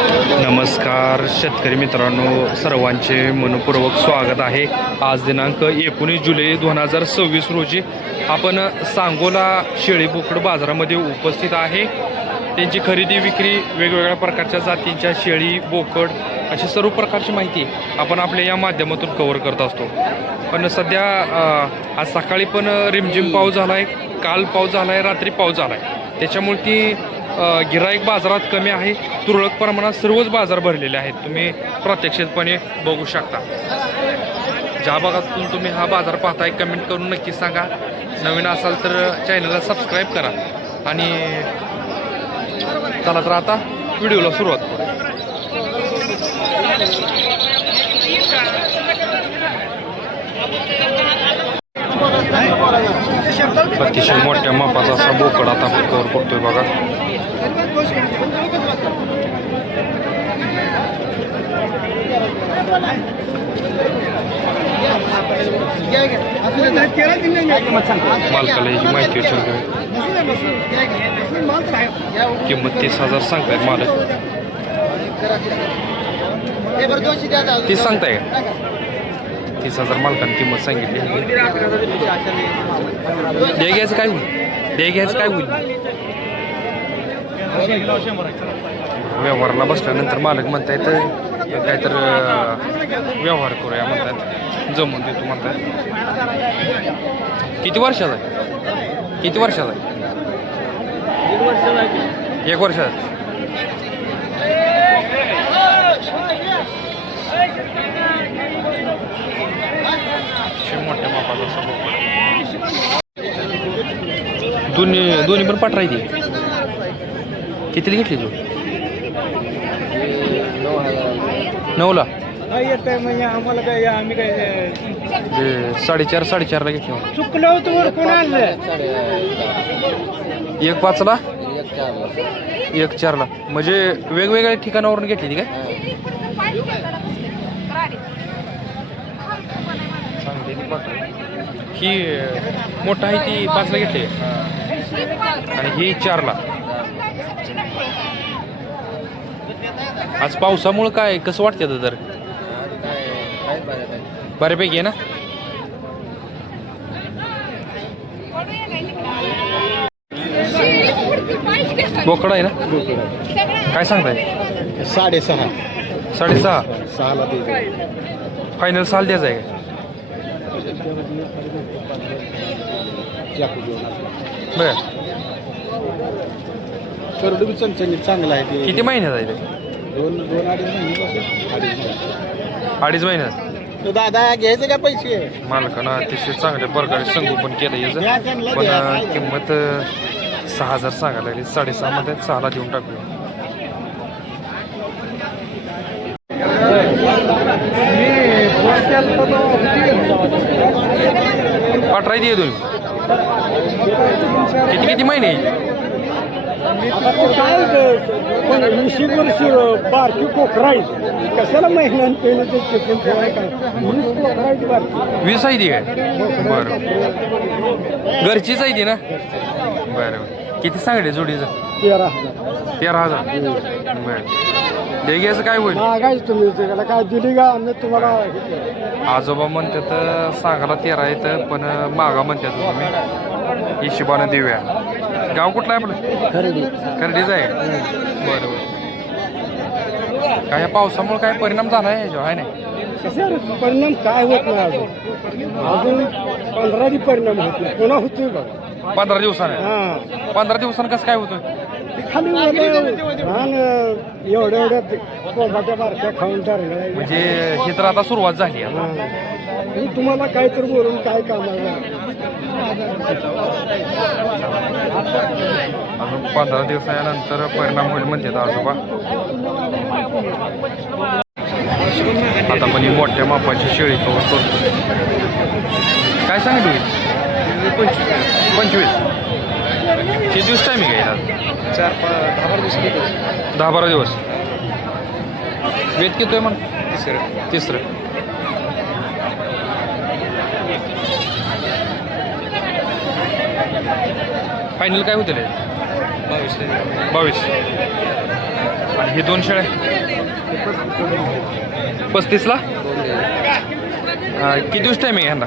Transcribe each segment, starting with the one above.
नमस्कार शेतकरी मित्रांनो, सर्वांचे मनपूर्वक स्वागत आहे। आज दिनांक 19 जुलै 2026 रोजी आपण सांगोला शेळी बोकड बाजारामध्ये उपस्थित आहे। त्यांची खरेदी विक्री, वेगवेगळ्या प्रकारच्या जातींच्या शेळी बोकड अशी सर्व प्रकारची माहिती आपण आपल्या या माध्यमातून कव्हर करत असतो। पण सध्या आज सकाळी पण रिमझिम पाऊस झाला आहे, काल पाऊस झाला आहे, रात्री पाऊस झाला आहे, त्याच्यामुळे ती गिराईक बाजारात कमी आहे। तुरळक प्रमाणात सर्वच बाजार भरलेले आहेत, तुम्ही प्रत्यक्षपणे बघू शकता। ज्या भागातून तुम्ही हा बाजार पाहताय कमेंट करून नक्की सांगा। नवीन असाल तर चॅनलला सबस्क्राईब करा आणि चला तर आता व्हिडिओला सुरुवात करू। अतिशय मोठ्या मापाचा असा बोकड आता कव्हर करतोय बघा। मालकाला याची माहिती विचारतोय। किंमत 30,000 सांगतायत मालक। 30 सांगताय का? 30,000 मालकाने किंमत सांगितली। द्यायचं काय होईल? द्यायचं काय होईल? व्यवहाराला बसल्यानंतर मालक म्हणतायत काय तर व्यवहार करूया म्हणतात, जमून देतो म्हणतात। किती वर्षाचा आहे? किती वर्षाचा आहे? 1 वर्षाचा। मोठ्या मापाचा असा दोन्ही पण पाठरायची। कितीला घेतली तू? 9ला। म्हणजे आम्हाला काय, आम्ही काय 4.5 ला घेतली। चुकलं होतं कोण आणलं? 1.5ला 1.4ला, म्हणजे वेगवेगळ्या ठिकाणावरून घेतली ती काय? ही मोठा आहे ती 5ला घेतली आणि ही 4ला। आज पावसामुळं काय कसं वाटतं तर? बऱ्यापैकी आहे ना? बोकडा आहे ना? काय सांगताय? 6.5. 6.5 फायनल 6 द्यायचं आहे का? बर, करडू बी चमचमीत चांगला आहे ते। किती महिन्यात आहे ते? 2-2.5 महिन्यात। तो दादा घ्यायचे का पैसे? मालकानं अतिशय चांगल्या प्रकारे संगोपन केलं याचं, पण किंमत 6,000 सांगायला लागली। 6.5 मध्ये 6ला देऊन टाकूया। पाठराई दे तुम्ही। किती किती महिने? बारकी कोकराई कशाला महिन्यात पहिलं ते 20 आहे ती काय? बरं, घरचीच आहे ती ना? बरं, किती सांगते जोडीचं? 13,000। बरं, द्यायचं काय होईल? मागायच तुम्ही त्याला काय दिली का? तुम्हाला आजोबा म्हणतात सांगायला 13 आहेत, पण मागा म्हणतात तुम्ही हिशोबानं देऊया। गाव कुठलं आहे आपलं? खरेडीच आहे। बरं, काय या पावसामुळे काय परिणाम झाला आहे याच्यावर? आहे नाही परिणाम काय होत नाही अजून 15 परिणाम होत नाही। पुन्हा होतोय बघा 15 दिवसाने। 15 दिवसानं कसं काय होतं? खाली एवढ्या कोंबाच्या बारक्या खाऊन टारल्या म्हणजे ही तर आता सुरुवात झाली आहे। तुम्हाला काय तर बोलून काय काम आहे? अजून 15 दिवसानंतर परिणाम होईल म्हणतात आजोबा। आता पण ही मोठ्या मापाची शेळी कव्हर करतो। काय सांगितलं? 25। किती दिवस टायमिंग आहे? 10-12 दिवस। वेद किती आहे? मग तिसरं। फायनल काय होतील? 22। आणि हे 2 शेळ्या 35ला किती दिवस टाईम आहे ह्यांना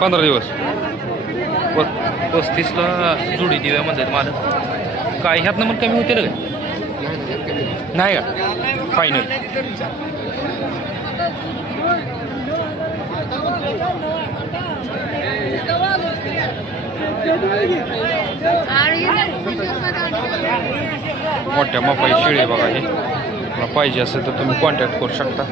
15 दिवस 35ला जुडी दिव्या म्हणतात मला काय ह्यातनं मग कमी होते का नाही का फायनल मोठ्या मापाई शेळी आहे बघा ही मला पाहिजे असेल तर तुम्ही कॉन्टॅक्ट करू शकता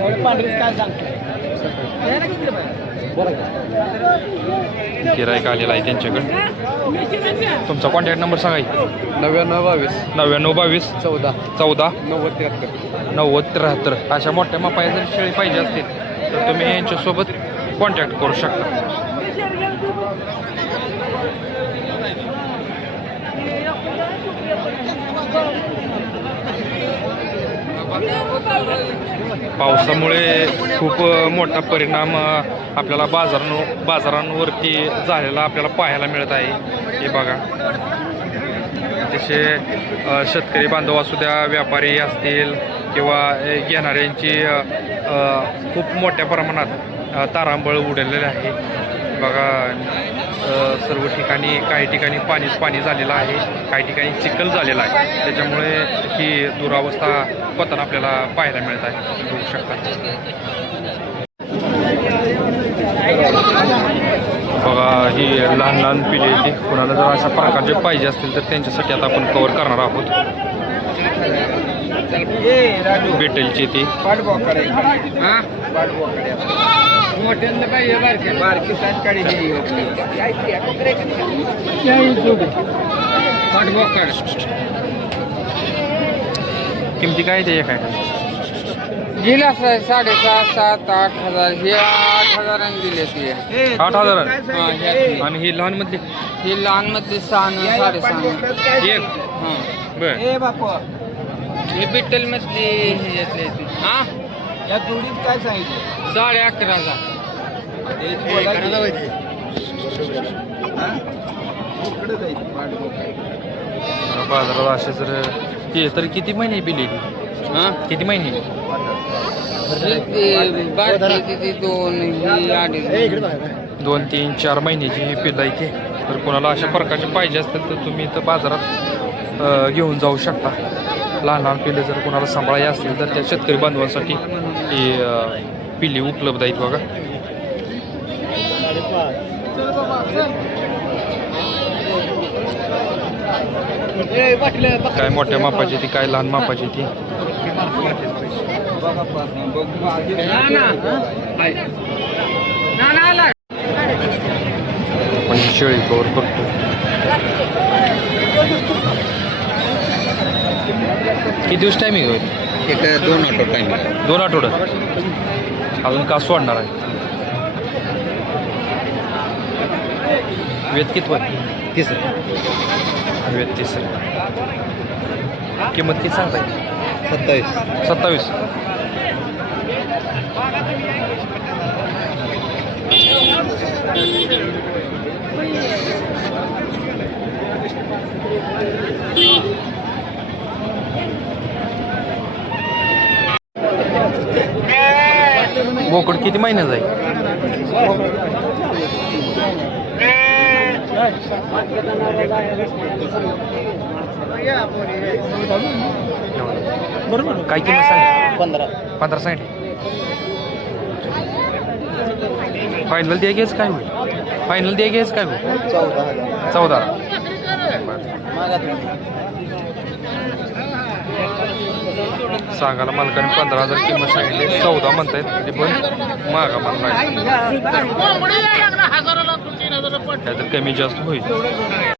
गिराईक आलेला आहे त्यांच्याकडे तुमचा कॉन्टॅक्ट नंबर सांगा 9922 14 90 73 अशा मोठ्या मापाया जर शेळी पाहिजे असतील तर तुम्ही यांच्यासोबत कॉन्टॅक्ट करू शकता पावसामुळे खूप मोठा परिणाम आपल्याला बाजारांवरती झालेला आपल्याला पाहायला मिळत आहे हे बघा जसे शेतकरी बांधव असू द्या व्यापारी असतील किंवा घेणाऱ्यांची खूप मोठ्या प्रमाणात तारांबळ उडलेले आहे बघा सर्व ठिकाणी काही ठिकाणी पाणी झालेलं आहे काही ठिकाणी चिखल झालेला आहे त्याच्यामुळे ही दुरावस्था होताना आपल्याला पाहायला मिळत आहे बघू शकता बघा ही लहान पिढी ती कुणाला जर अशा प्रकारचे पाहिजे असतील तर त्यांच्यासाठी आता आपण कव्हर करणार आहोत भेटेलची ती किमती काय ते काय जिला 7.5 7 8 हजार हे 8 हजारांनी दिले ती 8,000 आणि ही लहान मधली ही लहान मध्ये 6 6.5 एक बर हे बिट्टल मधली ह्याच्यातली हा या जोडीत काय सांगितलं 11.5 बाजारात असे जर हे तर किती महिने पिली हा किती महिने बारकी ती 2 ही 2.5 2 3 4 महिन्याची ही पिल्ला इथे तर कोणाला अशा प्रकारचे पाहिजे असतील तर तुम्ही इथं बाजारात घेऊन जाऊ शकता लहान लहान पिल्ले जर कोणाला सांभाळायचे असतील तर त्या शेतकरी बांधवांसाठी ही पिल्ली उपलब्ध आहेत बघा काय मोठ्या मापाची ती काय लहान मापाची ती आपण ही शेळी कवर करतो किती दिवस टायमिंग होईल 2 आठवडे टाइम 2 आठवडं अजून का सोडणार आहे वेद किती वय 30 वेद 30 किंमत किती सांगताय 27 बोकड किती महिन्याचा आहे बरोबर काय किंमत सांग 15 सांग फायनल द्या घ्यायच काय होईल फायनल द्या घ्यायच काय होईल 14 सांगायला मालकाने 15,000 किंमत सांगितली 14 म्हणतायत ते पण मागा मला नाही कमी जास्त होईल